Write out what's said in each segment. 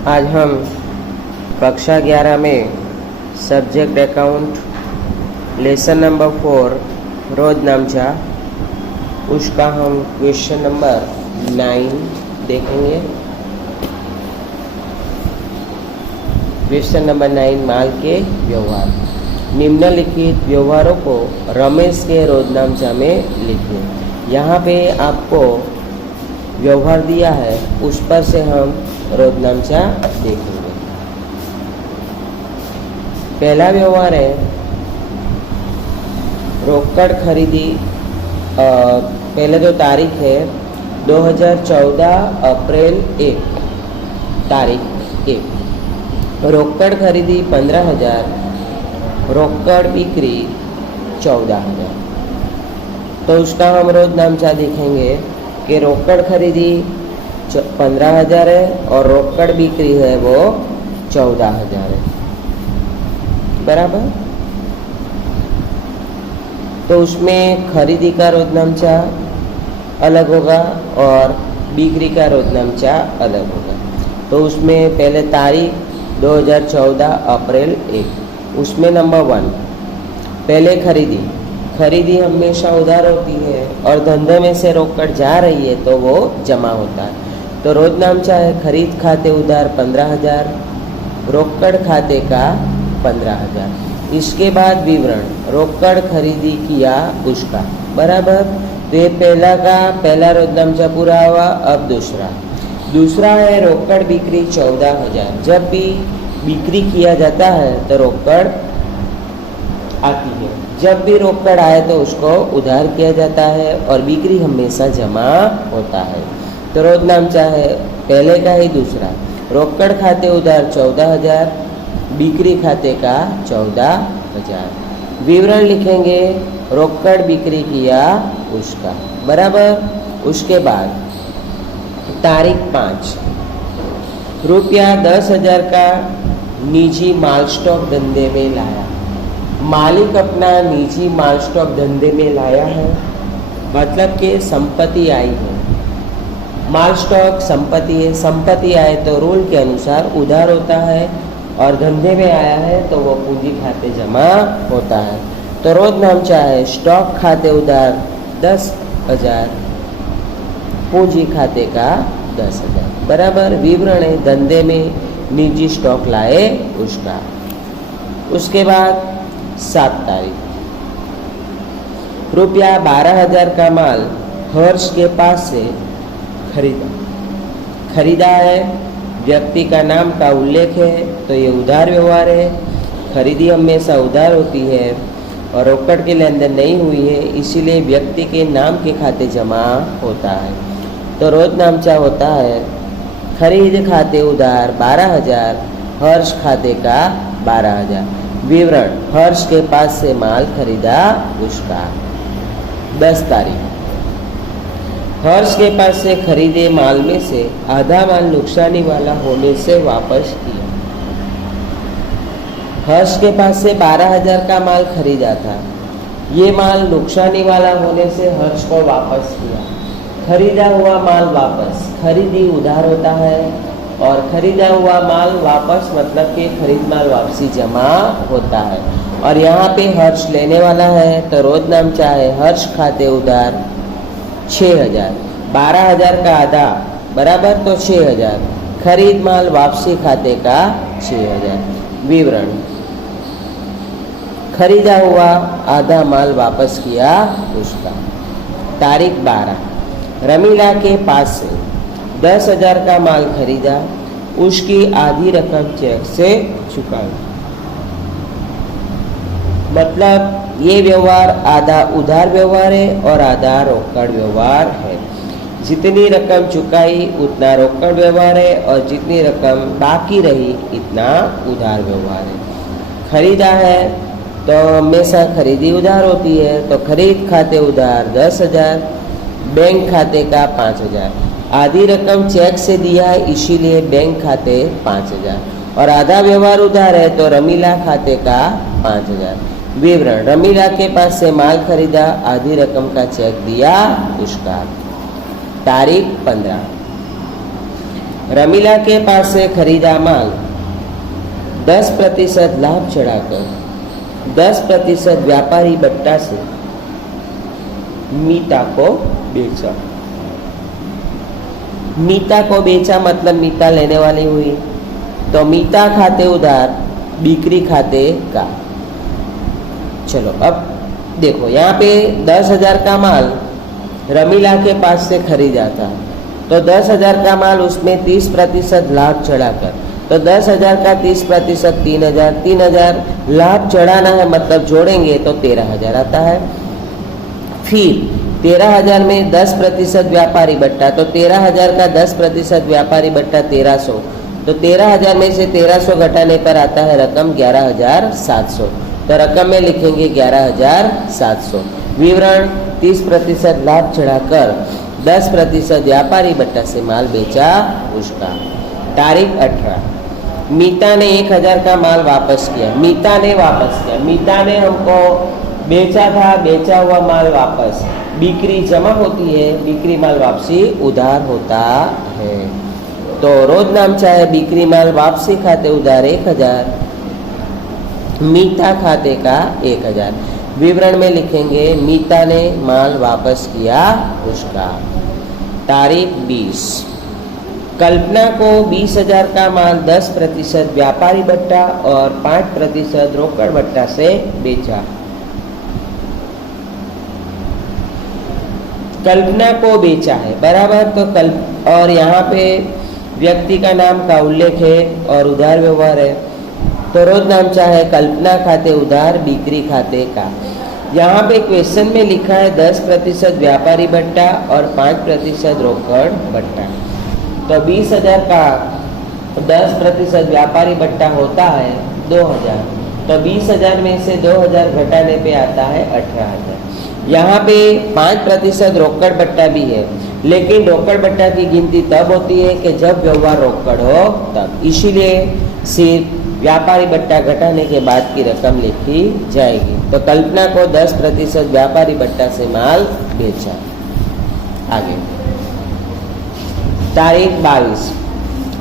आज हम कक्षा 11 में सब्जेक्ट अकाउंट लेसन नंबर 4 रोज नामचा उसका हम क्वेश्चन नंबर 9 देखेंगे। क्वेश्चन नंबर 9 माल के व्यवहार। निम्नलिखित व्यवहारों को रमेश के रोज नामचा में लिखिए। यहाँ पे आपको व्यवहार दिया है, उस पर से हम रोज नामचा देखेंगे। पहला व्यवहार है रोकड़ खरीदी। पहले तो तारीख है 2014 अप्रैल 1 तारीख 1। रोकड़ खरीदी 15,000, रोकड़ बिक्री 14,000। तो उसका हम रोज नामचा देखेंगे कि रोकड़ खरीदी 15,000 है और रोकड़ बिक्री है वो 14,000 है, बराबर। तो उसमें खरीदी का रोज नामचा अलग होगा और बिक्री का रोज नामचा अलग होगा। तो उसमें पहले तारीख 2014 अप्रैल 1, उसमें नंबर 1 पहले खरीदी हमेशा उधार होती है और धंधे में से रोकड़ जा रही है तो वो जमा होता है। तो रोज नामचा है खरीद खाते उधार 15,000, रोकड़ खाते का 15,000। इसके बाद विवरण रोकड़ खरीदी किया उसका, बराबर। तो ये पहला रोज नामचा पूरा हुआ। अब दूसरा है रोकड़ बिक्री 14,000। जब भी बिक्री किया जाता है तो रोकड़ आती है। जब भी रोकड़ आए तो उसको उधार किया जाता है और बिक्री हमेशा जमा होता है। तो रोज नामचा है पहले का ही दूसरा। रोकड़ खाते उधार 14,000, बिक्री खाते का 14,000। विवरण लिखेंगे रोकड़ बिक्री किया उसका, बराबर। उसके बाद तारीख 5 रुपया 10,000 का निजी माल स्टॉक धंधे में लाया। मालिक अपना निजी माल स्टॉक धंधे में लाया है, मतलब कि संपत्ति आई है। माल स्टॉक संपत्ति है, संपत्ति आए तो रूल के अनुसार उधार होता है और धंधे में आया है तो वो पूंजी खाते जमा होता है। तो रोज नामचा है स्टॉक खाते उधार 10,000, पूंजी खाते का 10,000, बराबर। विवरण है धंधे में निजी स्टॉक लाए उसका। उसके बाद 7 तारीख रुपया 12,000 का माल हर्ष के पास से खरीदा है। व्यक्ति का नाम का उल्लेख है तो ये उधार व्यवहार है। खरीदी हमेशा उधार होती है और रोकड़ के लेन देन नहीं हुई है, इसीलिए व्यक्ति के नाम के खाते जमा होता है। तो रोज नामचा होता है खरीद खाते उधार 12,000, हर्ष खाते का 12,000। विवरण हर्ष के पास से माल खरीदा उसका। 10 तारीख हर्ष के पास से खरीदे माल में से आधा माल नुकसानी वाला होने से वापस किया। हर्ष के पास से 12,000 का माल खरीदा था। ये माल नुकसानी वाला होने से हर्ष को वापस किया। खरीदा हुआ माल वापस, खरीदी उधार होता है और खरीदा हुआ माल वापस मतलब कि खरीद माल वापसी जमा होता है। और यहाँ पे हर्ष लेने वाला है तो रोज नामचा है हर्ष खाते उधार 6,000, 12,000 का आधा, बराबर। तो 6,000 खरीद माल वापसी खाते का 6,000। विवरण खरीदा हुआ आधा माल वापस किया उसका। तारीख 12 रमीला के पास से 10,000 का माल खरीदा, उसकी आधी रकम चेक से चुकाई। मतलब ये व्यवहार आधा उधार व्यवहार है और आधा रोकड़ व्यवहार है। जितनी रकम चुकाई उतना रोकड़ व्यवहार है और जितनी रकम बाकी रही इतना उधार व्यवहार है। खरीदा है तो हमेशा खरीदी उधार होती है, तो खरीद खाते उधार 10,000, बैंक खाते का 5,000। आधी रकम चेक से दिया है इसीलिए बैंक खाते 5,000 और आधा व्यवहार उधार है तो रमीला खाते का 5,000। विवरण रमीला के पास से माल खरीदा, आधी रकम का चेक दिया उसका। तारीख 15 रमीला के पास से खरीदा माल 10% लाभ चढ़ाकर 10% व्यापारी बट्टा से मीता को बेचा। मीता को बेचा मतलब मीता लेने वाली हुई, तो मीता खाते उधार बिक्री खाते का। चलो अब देखो यहाँ पे 10,000 का माल रमीला के पास से खरीदा था, तो 10,000 का माल उसमें 30% लाभ चढ़ाकर, तो 10,000 का 30% 3,000, 3,000 लाभ चढ़ाना है मतलब जोड़ेंगे तो 13,000 आता है। फिर 13,000 में 10% व्यापारी बट्टा, तो 13,000 का 10% व्यापारी बट्टा 1300, तो 13,000 में से 1300 घटाने पर आता है रकम 11,700, तो रकम में लिखेंगे 11,700। विवरण 30% लाभ चढ़ाकर 10% व्यापारी बट्टा से माल बेचा उसका। तारीख 18, मीता ने 1,000 का माल वापस किया। मीता ने वापस किया, मीता ने हमको बेचा था, बेचा हुआ माल वापस। बिक्री जमा होती है, बिक्री माल वापसी उधार होता है। तो रोज नामचा है बिक्री माल वापसी खाते उधार 1,000, मीता खाते का 1,000। विवरण में लिखेंगे मीता ने माल वापस किया उसका। तारीख 20, कल्पना को 20,000 का माल 10% व्यापारी बट्टा और 5% रोकड़ बट्टा से बेचा। कल्पना को बेचा है बराबर, तो और यहाँ पे व्यक्ति का नाम का उल्लेख है और उधार व्यवहार है, तो रोज नामचा है कल्पना खाते उधार बिक्री खाते का। यहाँ पे क्वेश्चन में लिखा है 10% व्यापारी बट्टा और 5% रोकड़ बट्टा, तो 20,000 का 10% व्यापारी बट्टा होता है 2,000, तो 20,000 में से 2,000 घटाने पे आता है 18,000। यहाँ पे 5% रोकड़ बट्टा भी है, लेकिन रोकड़ बट्टा की गिनती तब होती है कि जब व्यवहार रोकड़ हो तब, इसीलिए सिर्फ व्यापारी बट्टा घटाने के बाद की रकम लिखी जाएगी। तो कल्पना को 10% व्यापारी बट्टा से माल बेचा। आगे तारीख 22,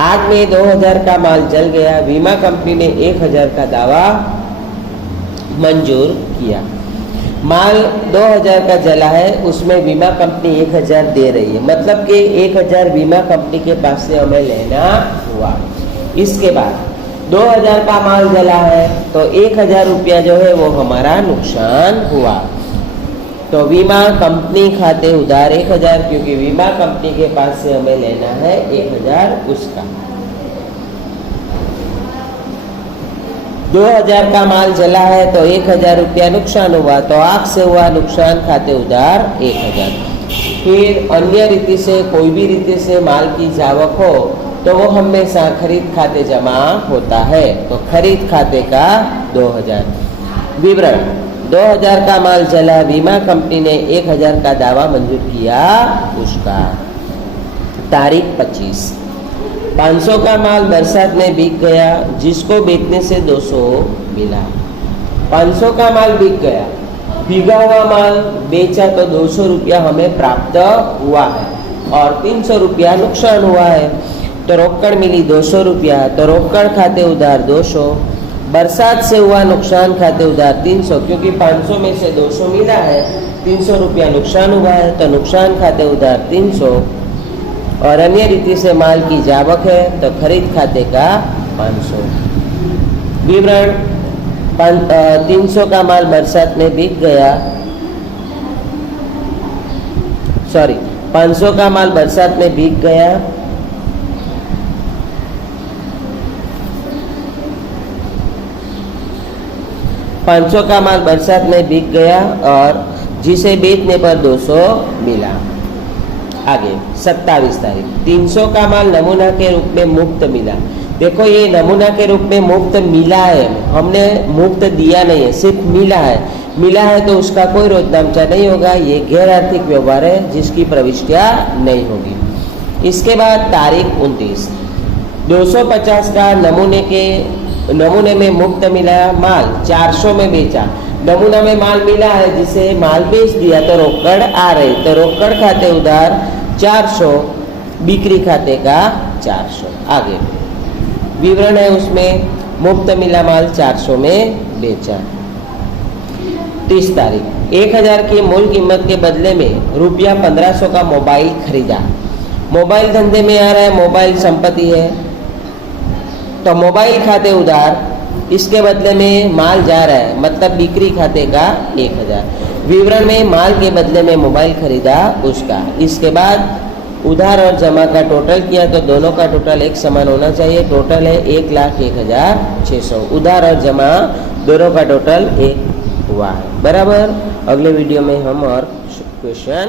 आग में 2,000 का माल जल गया, बीमा कंपनी ने 1,000 का दावा मंजूर किया। माल 2,000 का जला है, उसमें बीमा कंपनी 1,000 दे रही है, मतलब कि 1,000 बीमा कंपनी के पास से हमें लेना हुआ। इसके बाद 2,000 का माल जला है, तो 1,000 रुपया जो है वो हमारा नुकसान हुआ। तो बीमा कंपनी खाते उधार 1,000, क्योंकि बीमा कंपनी के पास से हमें लेना है 1,000 उसका। 2,000 का माल जला है तो 1,000 रुपया नुकसान हुआ, तो आग से हुआ नुकसान खाते उधार 1,000। फिर अन्य रीति से कोई भी रीति से माल की जावक हो तो वो हमेशा खरीद खाते जमा होता है, तो खरीद खाते का 2,000। विवरण 2,000 का माल जला, बीमा कंपनी ने 1,000 का दावा मंजूर किया उसका। तारीख 25, 500 का माल बरसात में बिक गया, जिसको बेचने से 200 मिला। 500 का माल बिक गया, बिका हुआ माल बेचा तो 200 रुपया हमें प्राप्त हुआ है और 300 रुपया नुकसान हुआ है, तो रोकड़ मिली 200 रुपया, तो रोकड़ खाते उधार 200। बरसात से हुआ नुकसान खाते उधार 300, क्योंकि 500 में से 200 मिला है, 300 रुपया नुकसान हुआ है, तो नुकसान खाते उधार 300। और अन्य रीति से माल की जावक है तो खरीद खाते का 500। विवरण 300 का माल बरसात में बिक गया, 500 का माल बरसात में बिक गया, और जिसे बेचने पर 200 मिला। आगे 27 तारीख, 300 का माल नमूना के रूप में मुफ्त मिला। देखो ये नमूना के रूप में मुफ्त मिला है, हमने मुफ्त दिया नहीं है, सिर्फ मिला है। मिला है तो उसका कोई रोजनामचा नहीं होगा, ये गैर आर्थिक व्यवहार है जिसकी प्रविष्टियाँ नहीं होगी। इसके बाद तारीख 29, 250 का नमूने में मुफ्त मिला माल 400 में बेचा। नमूना में माल मिला है, जिसे माल बेच दिया तो रोकड़ आ रही, तो रोकड़ खाते उधार 400, बिक्री खाते का 400। आगे विवरण है उसमें, मुफ्त मिला माल 400 में बेचा। 30 तारीख 1000 की मूल कीमत के बदले में रुपया 1500 का मोबाइल खरीदा। मोबाइल धंधे में आ रहा है, मोबाइल संपत्ति है, तो मोबाइल खाते उधार, इसके बदले में माल जा रहा है, मतलब बिक्री खाते का 1000। विवरण में माल के बदले में मोबाइल खरीदा उसका। इसके बाद उधार और जमा का टोटल किया तो दोनों का टोटल एक समान होना चाहिए। टोटल है 1,01,600। उधार और जमा दोनों का टोटल एक हुआ है, बराबर। अगले वीडियो में हम और क्वेश्चन